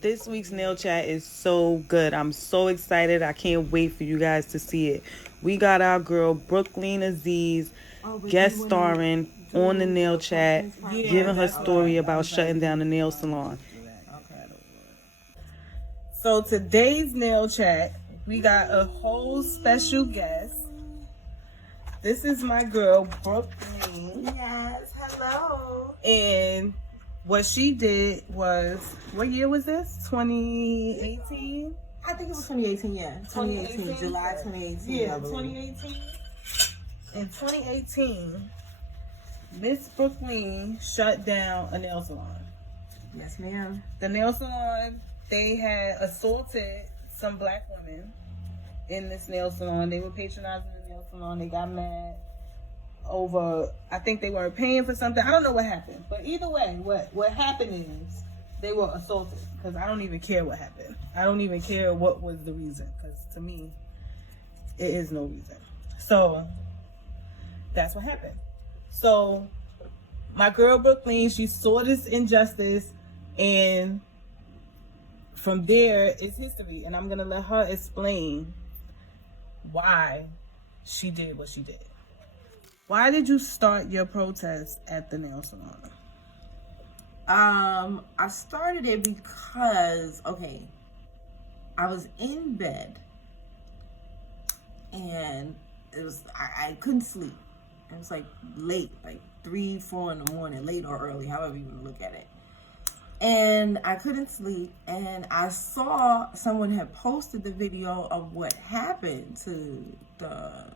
This week's nail chat is so good. I'm so excited. I can't wait for you guys to see it. We got our girl Brooklyn Aziz guest starring on the nail chat, giving her story about shutting down the nail salon. So today's nail chat, we got a whole special guest. This is my girl Brooklyn. Yes, hello. And what she did was, what year was this? 2018? I think it was 2018, yeah. 2018, July 2018. Yeah, 2018. In 2018, Miss Brooklyn shut down a nail salon. Yes, ma'am. The nail salon, they had assaulted some black women in this nail salon. They were patronizing the nail salon. They got mad over, I think they weren't paying for something. I don't know what happened. But either way, what happened is they were assaulted. Because I don't even care what happened. I don't even care what was the reason. Because to me, it is no reason. So, that's what happened. So, my girl Brooklyn, she saw this injustice, and from there, it's history. And I'm going to let her explain why she did what she did. Why did you start your protest at the nail salon? I started it because, I was in bed and it was, I couldn't sleep. It was like late, like 3, 4 in the morning, late or early, however you want to look at it. And I couldn't sleep, and I saw someone had posted the video of what happened to the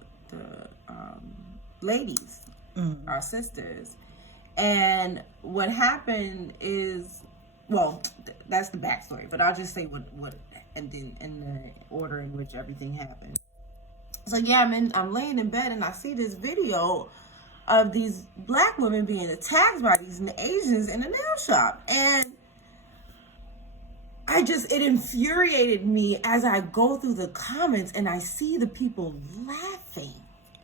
ladies, our sisters. And what happened is, well, that's the backstory, but I'll just say what and then in the order in which everything happened. So yeah, I'm laying in bed and I see this video of these black women being attacked by these Asians in a nail shop. And it infuriated me as I go through the comments and I see the people laughing.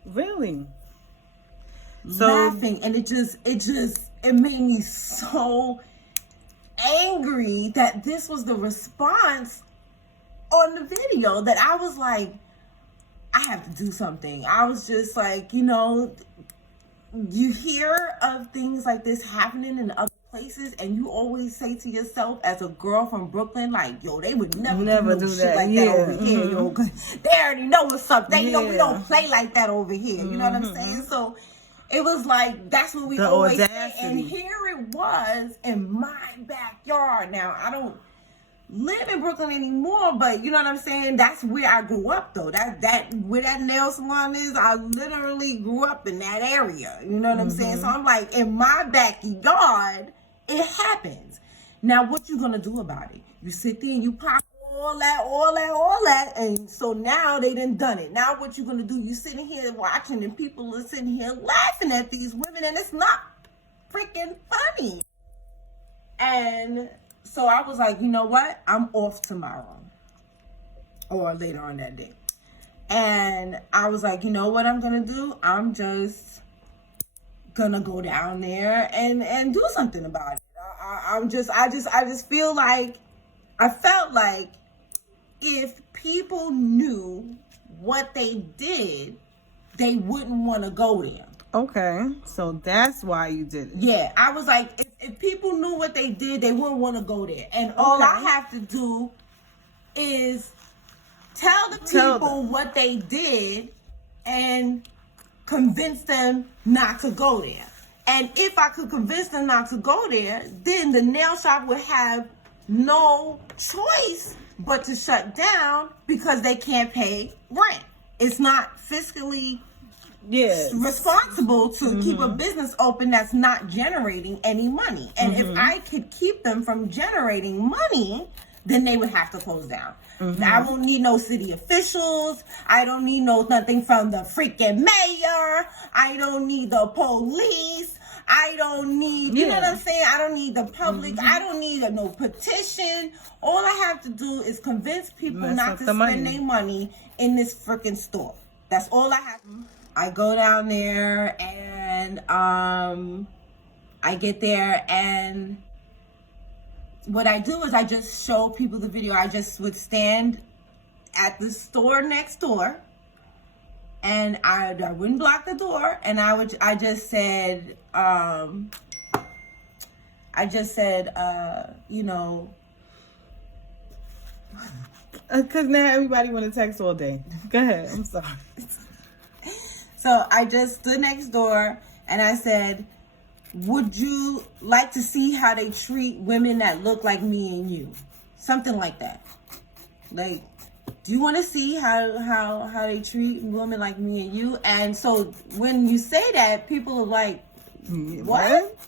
Really? Laughing. And it made me so angry that this was the response on the video, that I was like, I have to do something. I was just like, you hear of things like this happening in other places, and you always say to yourself as a girl from Brooklyn, like, yo, they would never do shit like that over here, yo, cause they already know what's up. They know we don't play like that over here. You know what I'm saying? So it was like, that's what we always say. And here it was in my backyard. Now, I don't live in Brooklyn anymore, but you know what I'm saying? That's where I grew up, though. That where that nail salon is, I literally grew up in that area. You know what I'm saying? So I'm like, in my backyard, it happens. Now, what you gonna do about it? You sit there and you pop all that, and so now they done it. Now what you gonna do? You sitting here watching, and people are sitting here laughing at these women, and it's not freaking funny. And so I was like, you know what? I'm off tomorrow or later on that day. And I was like, you know what I'm gonna do? I'm just gonna go down there and do something about it. I just feel like, I felt like if people knew what they did, they wouldn't want to go there. Okay, so that's why you did it. Yeah, I was like, if people knew what they did, they wouldn't want to go there. And all I have to do is tell the people what they did and convince them not to go there. And if I could convince them not to go there, then the nail shop would have no choice but to shut down because they can't pay rent. It's not fiscally responsible to keep a business open that's not generating any money. And if I could keep them from generating money, then they would have to close down. I don't need no city officials. I don't need nothing from the freaking mayor. I don't need the police. I don't need, you know what I'm saying? I don't need the public. I don't need no petition. All I have to do is convince people not to spend their money in this freaking store. That's all I have to do. I go down there and I get there and what I do is I just show people the video. I just would stand at the store next door, and I wouldn't block the door, and I just said, you know, because now everybody want to text all day. Go ahead. I'm sorry. So I just stood next door and I said, would you like to see how they treat women that look like me and you? Something like that. Like, do you want to see how they treat women like me and you? And so when you say that, people are like, what?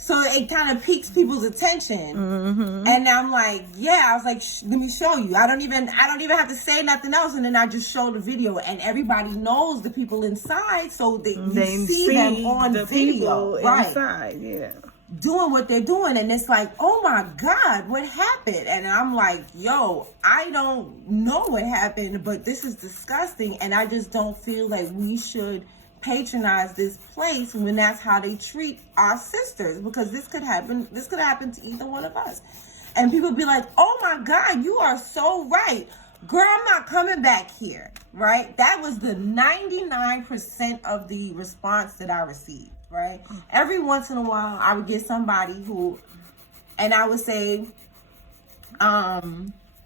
So it kind of piques people's attention. Mm-hmm. And I'm like, yeah, I was like, let me show you. I don't even have to say nothing else. And then I just show the video, and everybody knows the people inside. So they see them on the video, right? Inside, yeah. Doing what they're doing. And it's like, oh my God, what happened? And I'm like, yo, I don't know what happened, but this is disgusting. And I just don't feel like we should patronize this place when that's how they treat our sisters, because this could happen to either one of us. And people be like, oh my God, you are so right, girl, I'm not coming back here, right? That was the 99% of the response that I received, right? Every once in a while I would get somebody who, and I would say,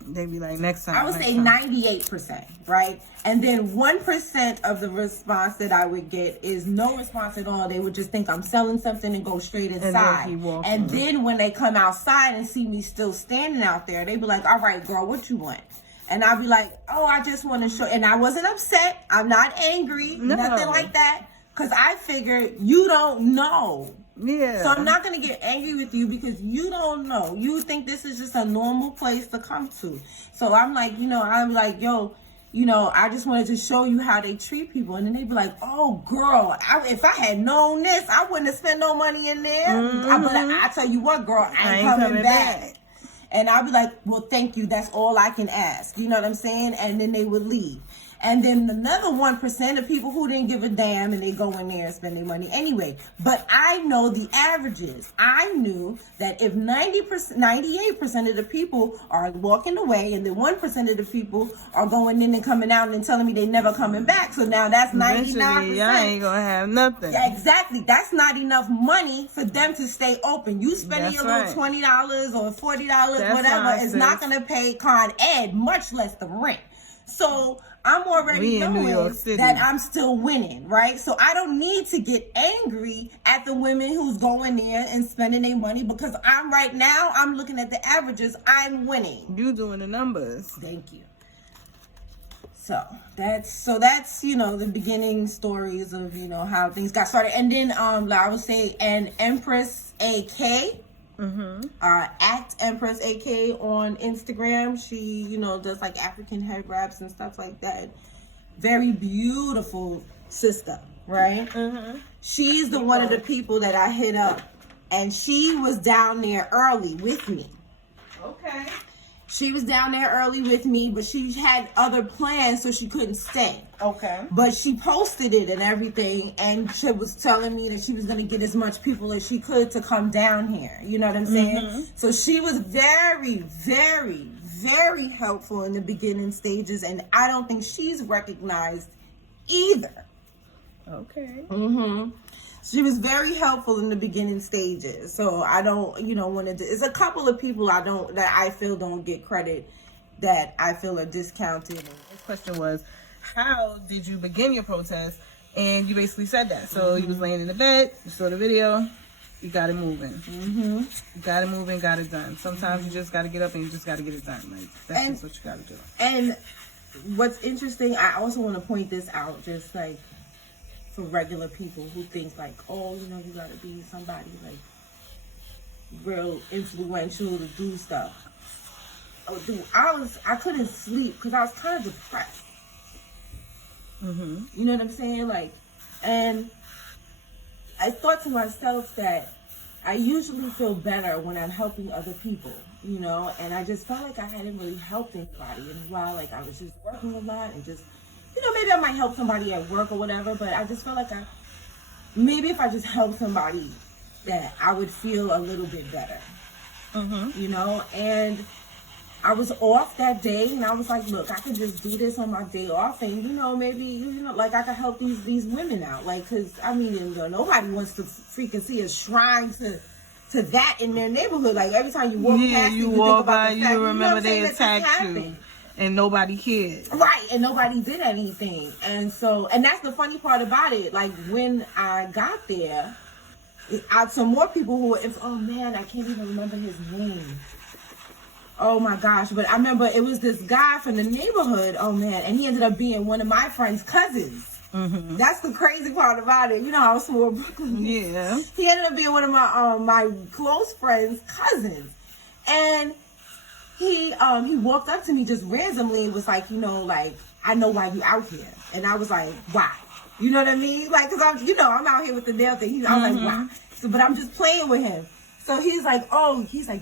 they be like, next time. I would say 98%, right? And then 1% of the response that I would get is no response at all. They would just think I'm selling something and go straight inside. And then when they come outside and see me still standing out there, they be like, all right, girl, what you want? And I'll be like, oh, I just want to show. And I wasn't upset. I'm not angry. No. Nothing like that. Because I figured you don't know. Yeah. So I'm not going to get angry with you because you don't know. You think this is just a normal place to come to. So I'm like, I'm like, yo, I just wanted to show you how they treat people. And then they'd be like, oh, girl, if I had known this, I wouldn't have spent no money in there. Mm-hmm. But I tell you what, girl, I ain't coming back. And I'll be like, well, thank you. That's all I can ask. You know what I'm saying? And then they would leave. And then another 1% of people who didn't give a damn, and they go in there and spend their money anyway. But I know the averages. I knew that if 98% of the people are walking away, and then 1% of the people are going in and coming out and telling me they never coming back. So now that's 99%. I ain't gonna have nothing. Yeah, exactly. That's not enough money for them to stay open. You spending your little $20 or $40, whatever, is not gonna pay Con Ed, much less the rent. So I'm already knowing that I'm still winning, right? So I don't need to get angry at the women who's going there and spending their money, because I'm looking at the averages. I'm winning. You doing the numbers. Thank you. So that's the beginning stories of how things got started. And then I would say an Empress AK. Mm-hmm. At Empress AK on Instagram. She, does like African head wraps and stuff like that. Very beautiful sister, right? Mm-hmm. She's the one of the people that I hit up, and she was down there early with me. Okay. She was down there early with me, but she had other plans, so she couldn't stay. Okay. But she posted it and everything, and she was telling me that she was going to get as much people as she could to come down here. You know what I'm saying? Mm-hmm. So she was very, very, very helpful in the beginning stages, and I don't think she's recognized either. Okay. Mm-hmm. She was very helpful in the beginning stages. So I don't, want to. It's a couple of people that I feel don't get credit, that I feel are discounted. This question was, how did you begin your protest? And you basically said that. So you was laying in the bed, you saw the video, you got it moving. Mm-hmm. You got it moving, got it done. Sometimes you just got to get up and you just got to get it done. Like, that's just what you got to do. And what's interesting, I also want to point this out, just like, for regular people who think like, oh, you gotta be somebody like real influential to do stuff. Oh, dude, I couldn't sleep because I was kind of depressed. Mm-hmm. You know what I'm saying? Like, and I thought to myself that I usually feel better when I'm helping other people, and I just felt like I hadn't really helped anybody in a while. Like, I was just working a lot and just, maybe I might help somebody at work or whatever, but I just felt like maybe if I just helped somebody, that I would feel a little bit better. you know, and I was off that day, and I was like, look, I could just do this on my day off, and, you know, maybe, you know, like, I could help these women out, like, because, I mean, you know, nobody wants to freaking see a shrine to that in their neighborhood. Like, every time you walk past, you walk by, you remember they attacked you, and nobody cared. Right, and nobody did anything. And so, and that's the funny part about it. Like, when I got there, some more people who were, oh man, I can't even remember his name. Oh my gosh, but I remember it was this guy from the neighborhood, oh man, and he ended up being one of my friend's cousins. That's the crazy part about it. You know how small Brooklyn is. Yeah. He ended up being one of my close friend's cousins. And he walked up to me just randomly and was like, you know, like, I know why you out here. And I was like, why? You know what I mean? Like, cause I'm out here with the nail thing. I was like, why? So, but I'm just playing with him. So he's like,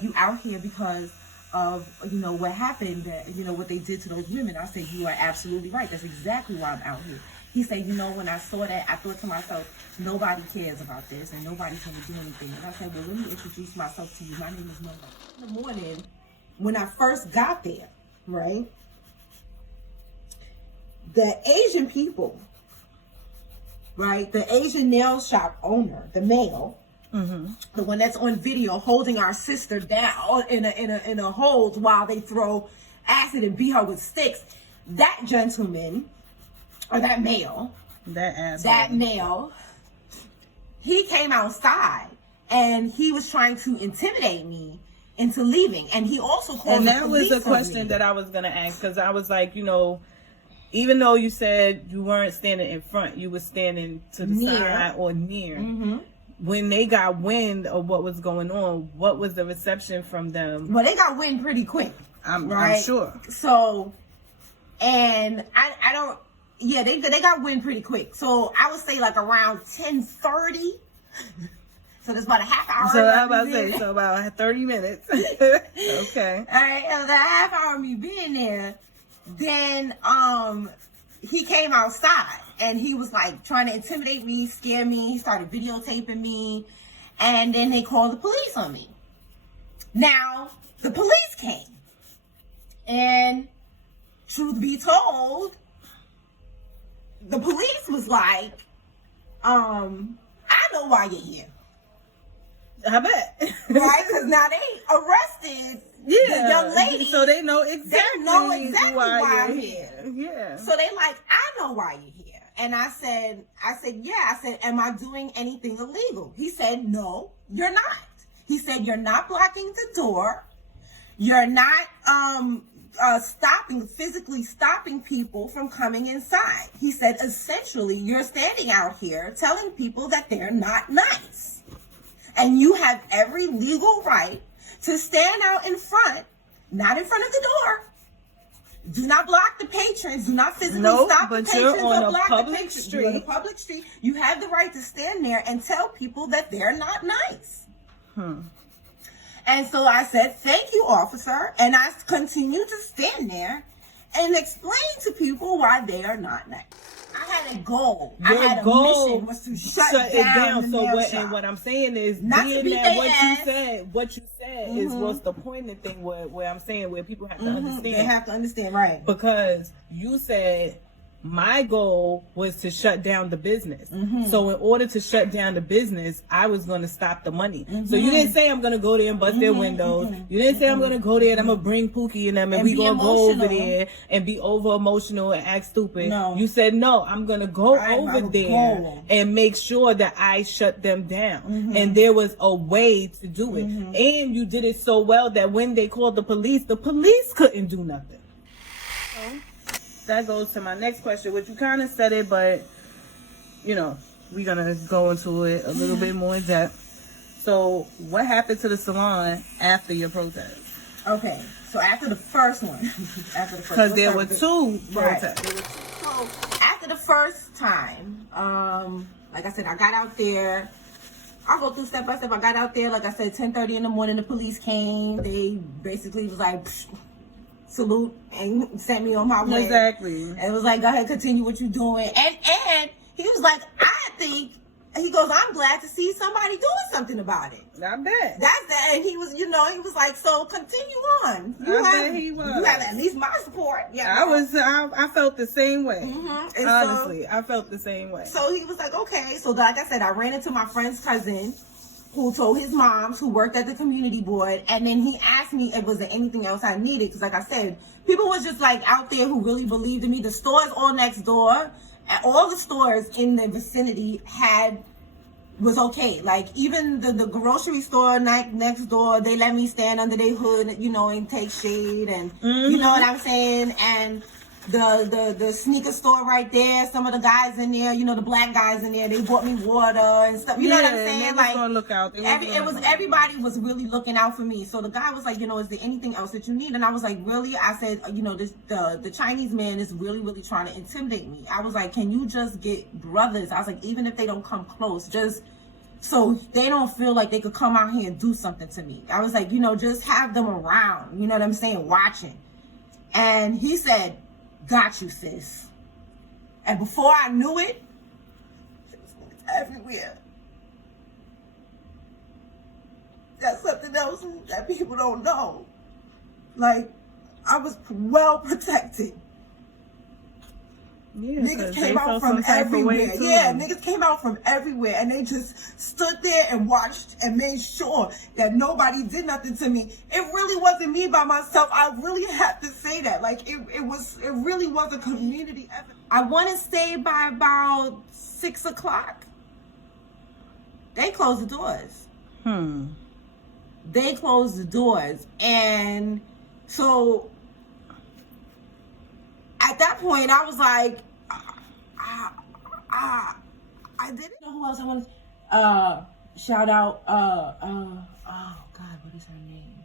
you out here because of, you know, what happened, that, you know, what they did to those women. I said, you are absolutely right. That's exactly why I'm out here. He said, you know, when I saw that, I thought to myself, nobody cares about this and nobody's going to do anything. And I said, well, let me introduce myself to you. My name is Noah. In the morning, when I first got there, right, the Asian people, right, the Asian nail shop owner, the male, the one that's on video holding our sister down in a hold while they throw acid and beat her with sticks, that gentleman, or that male, that male, he came outside and he was trying to intimidate me into leaving, and he also called and the that police was a on question me. that I was gonna ask, because I was like, you know, even though you said you weren't standing in front, you were standing to the side or near. When they got wind of what was going on, what was the reception from them? Well, they got wind pretty quick. I'm sure. So, and I don't, yeah, they got wind pretty quick. So I would say like around 10:30. So there's about a half hour. So I was about to say, so about 30 minutes. Okay. All right, it was a half hour of me being there. Then he came outside and he was like trying to intimidate me, scare me. He started videotaping me, and then they called the police on me. Now the police came, and truth be told, the police was like, I know why you're here. I bet. Right? Because now they arrested the young lady. So they know exactly, why I'm here. Yeah. So they like, I know why you're here. And I said, yeah. I said, am I doing anything illegal? He said, no, you're not. He said, you're not blocking the door. You're not physically stopping people from coming inside. He said, essentially, you're standing out here telling people that they're not nice. And you have every legal right to stand out in front, not in front of the door. Do not block the patrons. Do not physically stop the patrons. You're on or block a public the patrons. street. You're on a public street. You have the right to stand there and tell people that they're not nice. And so I said, thank you, officer. And I continued to stand there and explain to people why they are not nice. I had a goal. Your I had a mission was to shut it down. the So nail what? shop. And what I'm saying is, Not being to beat that their what you said is what's the pointed thing. Where I'm saying where people have to understand. They have to understand, right? Because you said my goal was to shut down the business. So in order to shut down the business, I was going to stop the money. So you didn't say I'm going to go there and bust their windows. You didn't say I'm going to go there and I'm going to bring Pookie and them and we going to go over there and be over emotional and act stupid. No. You said, no, I'm going to go over there and make sure that I shut them down. And there was a way to do it. And you did it so well that when they called the police couldn't do nothing. That goes to my next question, which you kind of said it, but, you know, we're going to go into it a little bit more in depth. So what happened to the salon after your protest? Okay, so after the first one, because there were two protests. Right. So after the first time, like I said, I got out there. I'll go through step by step. I got out there, like I said, 10:30 in the morning. The police came. They basically was like, salute, and sent me on my way. Exactly. And it was like, go ahead, continue what you're doing. And he was like, I think And he goes, I'm glad to see somebody doing something about it. I bet. That's that. And he was, he was like, so continue on. I bet he was. You have at least my support. Yeah. I felt the same way. Mm-hmm. Honestly, I felt the same way. So he was like, okay. So like I said, I ran into my friend's cousin who told his moms who worked at the community board. And then he asked me if was there anything else I needed. Because like I said, people was just like out there who really believed in me. The stores all next door. All the stores in the vicinity was okay. Like even the grocery store next door, they let me stand under their hood, and take shade, and you know what I'm saying. And the sneaker store right there, some of the guys in there, the black guys in there, they bought me water and stuff. You know what I'm saying? Like gonna look out. Everybody was really looking out for me. So the guy was like, is there anything else that you need? And I was like, really? I said, the Chinese man is really, really trying to intimidate me. I was like, can you just get brothers? I was like, even if they don't come close, just so they don't feel like they could come out here and do something to me. I was like, just have them around. You know what I'm saying? Watching. And he said, got you, sis. And before I knew it, was everywhere. That's something else that people don't know. Like, I was well protected. Yeah, niggas came out from everywhere. Yeah, niggas came out from everywhere, and they just stood there and watched and made sure that nobody did nothing to me. It really wasn't me by myself. I really have to say that. Like it really was a community effort. I want to say by about 6 o'clock, they closed the doors. They closed the doors, and so. At that point, I was like, I didn't know who else I wanted to shout out. Oh God, what is her name?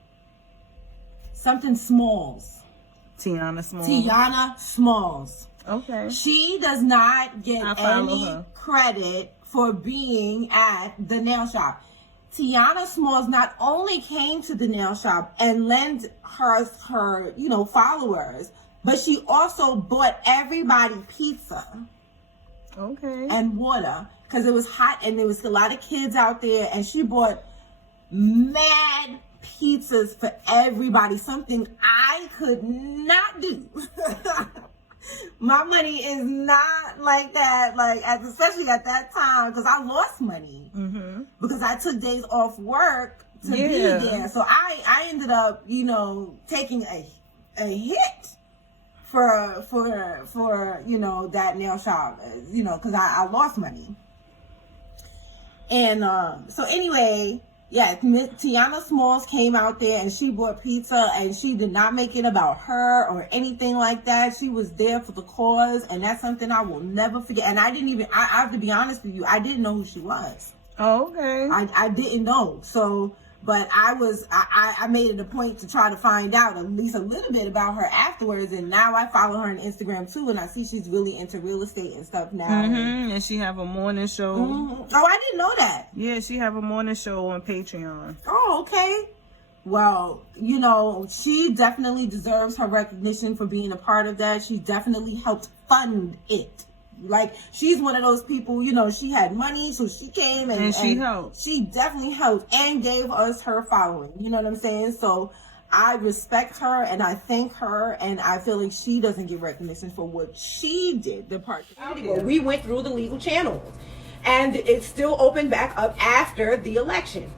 Something Smalls. Tiana Smalls. Okay. She does not get any credit for being at the nail shop. Tiana Smalls not only came to the nail shop and lent her followers, but she also bought everybody pizza. Okay. And water. Because it was hot and there was a lot of kids out there. And she bought mad pizzas for everybody. Something I could not do. My money is not like that. Like, especially at that time. Because I lost money. Mm-hmm. Because I took days off work to be there. So I ended up, taking a hit. For that nail shop, because I lost money. And so anyway, yeah, Tiana Smalls came out there and she bought pizza, and she did not make it about her or anything like that. She was there for the cause, and that's something I will never forget. And I have to be honest with you, I didn't know who she was. Oh, okay. I didn't know. So, but I made it a point to try to find out at least a little bit about her afterwards. And now I follow her on Instagram too. And I see she's really into real estate and stuff now. Mm-hmm. And she have a morning show. Mm-hmm. Oh, I didn't know that. Yeah, she have a morning show on Patreon. Oh, okay. Well, she definitely deserves her recognition for being a part of that. She definitely helped fund it. Like, she's one of those people, she had money, so she came and she helped. She definitely helped and gave us her following. You know what I'm saying? So I respect her and I thank her, and I feel like she doesn't get recognition for what she did. The part we went through the legal channels, and it still opened back up after the election.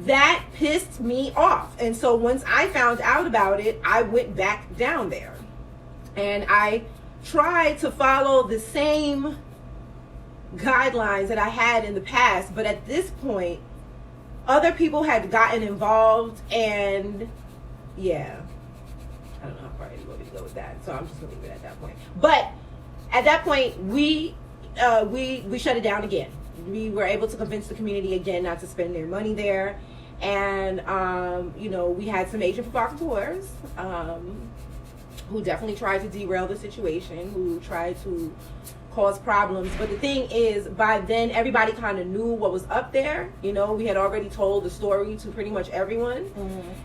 That pissed me off. And so once I found out about it, I went back down there and I tried to follow the same guidelines that I had in the past, but at this point other people had gotten involved, and yeah, I don't know how far you want me to go with that, so I'm just gonna leave it at that point. But at that point we shut it down again. We were able to convince the community again not to spend their money there, and we had some agent provocateurs who definitely tried to derail the situation, who tried to cause problems. But the thing is, by then everybody kind of knew what was up there. You know, we had already told the story to pretty much everyone,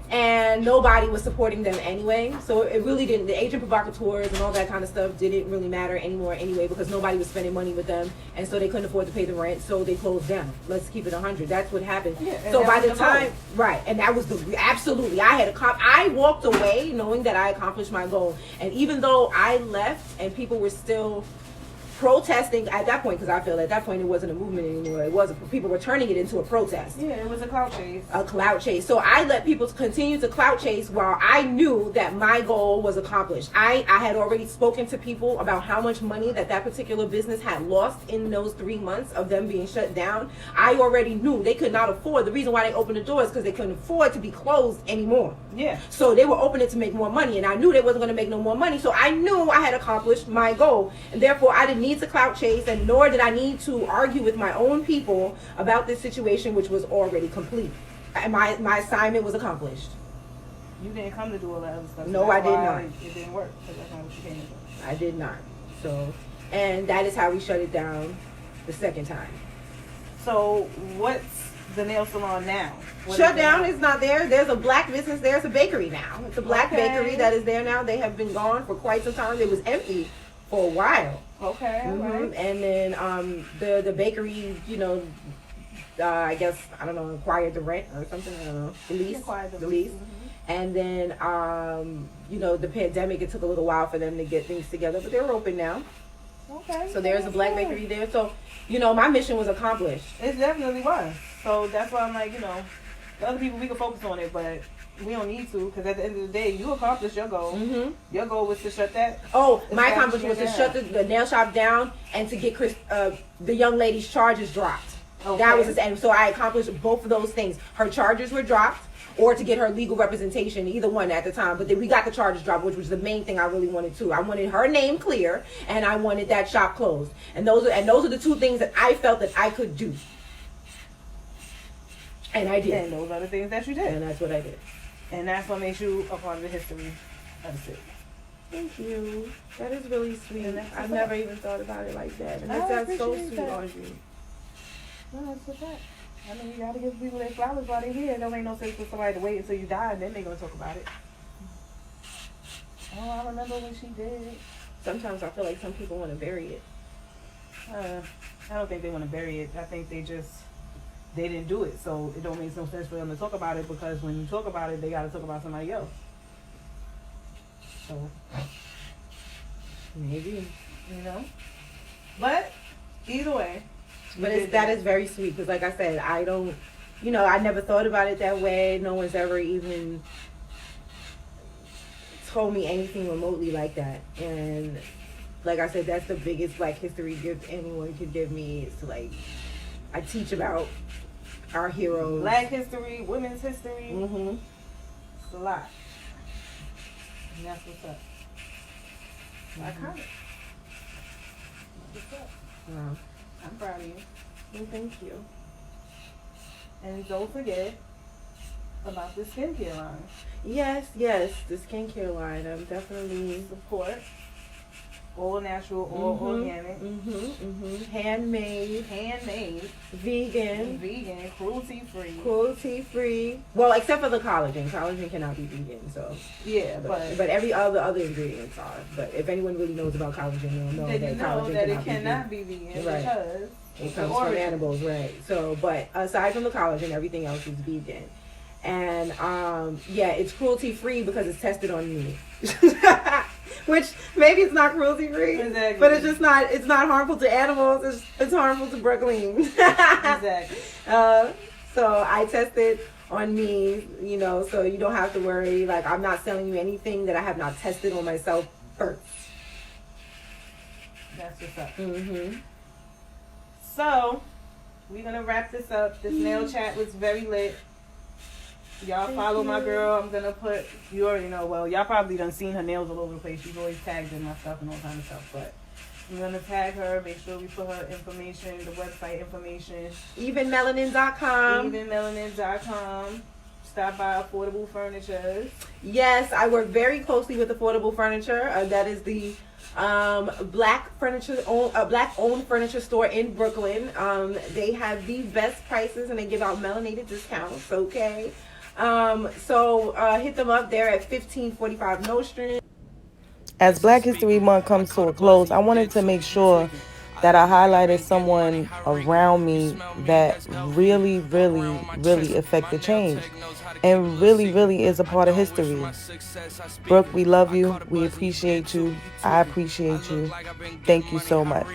and nobody was supporting them anyway. So it really didn't. The agent provocateurs and all that kind of stuff didn't really matter anymore anyway, because nobody was spending money with them, and so they couldn't afford to pay the rent, so they closed down. Let's keep it 100. That's what happened. Yeah, so by the time, right, and that was absolutely. I walked away knowing that I accomplished my goal, and even though I left and people were still protesting at that point, because I feel at that point it wasn't a movement anymore. It wasn't. People were turning it into a protest. Yeah, it was a clout chase. A clout chase. So I let people continue to clout chase while I knew that my goal was accomplished. I had already spoken to people about how much money that particular business had lost in those 3 months of them being shut down. I already knew they could not afford. The reason why they opened the doors because they couldn't afford to be closed anymore. Yeah. So they were opening to make more money, and I knew they wasn't going to make no more money. So I knew I had accomplished my goal, and therefore I didn't need to clout chase, and nor did I need to argue with my own people about this situation, which was already complete. And my assignment was accomplished. You didn't come to do all that other stuff. No, I did not. It didn't work because that's not what you came to do. I did not. So, and that is how we shut it down the second time. So what's the nail salon now? Shut down is not there. There's a black business. There's a bakery now. It's a black bakery that is there now. They have been gone for quite some time. It was empty for a while. Okay. Right. And then the bakery, you know, I guess, I don't know, acquired the rent or something. I don't know. The lease. And then, you know, the pandemic, it took a little while for them to get things together, but they're open now. Okay. So there's a black bakery there. So, you know, my mission was accomplished. It definitely was. So that's why I'm like, you know, the other people, we can focus on it, but we don't need to, because at the end of the day, you accomplished your goal. Your goal was to shut that. Oh, my accomplishment was to shut the nail shop down and to get the young lady's charges dropped. Okay. That was his end. So I accomplished both of those things. Her charges were dropped, or to get her legal representation, either one at the time. But then we got the charges dropped, which was the main thing I really wanted too. I wanted her name clear, and I wanted that shop closed. And those are the two things that I felt that I could do. And I did. And those are the things that you did. And that's what I did. And that's what makes you a part of the history of the city. Thank you. That is really sweet. I've never even thought about it like that. And that's so sweet, Audri. No, that's what's up. I mean, you gotta give people their flowers while they're here. There ain't no sense for somebody to wait until you die and then they're gonna talk about it. Oh, I remember when she did. Sometimes I feel like some people want to bury it. I don't think they want to bury it. I think they didn't do it, so it don't make no sense for them to talk about it, because when you talk about it, they gotta talk about somebody else. So maybe, you know. But either way. But that is very sweet, because like I said, I don't, you know, I never thought about it that way. No one's ever even told me anything remotely like that. And like I said, that's the biggest Black history gift anyone could give me, is to, like, I teach about our heroes. Black history, women's history. It's a lot. And that's what's up. Iconic. What's up? Wow. I'm proud of you. Well, thank you. And don't forget about the skincare line. Yes, the skincare line. I'm definitely support. All natural, all organic. Handmade. Vegan. Cruelty free. Well, except for the collagen. Collagen cannot be vegan, so. Yeah, but every other ingredients are. But if anyone really knows about collagen, they'll know that collagen cannot be vegan, right, because it comes from animals, right? So, but aside from the collagen, everything else is vegan. And it's cruelty free because it's tested on me. Which maybe it's not cruelty free, exactly, but it's not harmful to animals. It's harmful to Brooklyn. Exactly. So I tested on me, you know, so you don't have to worry. Like, I'm not selling you anything that I have not tested on myself first. That's what's up. So we're gonna wrap this up. This nail chat was very lit. Y'all follow my girl. I'm gonna put, you already know, well, y'all probably done seen her nails all over the place. She's always tagged in my stuff and all kind of stuff, but I'm gonna tag her, make sure we put her information, the website information. Evenmelanin.com. Stop by Affordable Furniture. Yes, I work very closely with Affordable Furniture. That is the Black owned furniture store in Brooklyn. They have the best prices and they give out melanated discounts. Okay. So hit them up there at 1545 Nostrand. As Black History Month comes to a close, I wanted to make sure that I highlighted someone around me that really, really, really affected change and really, really is a part of history. Brooke, we love you. We appreciate you. I appreciate you. Thank you so much.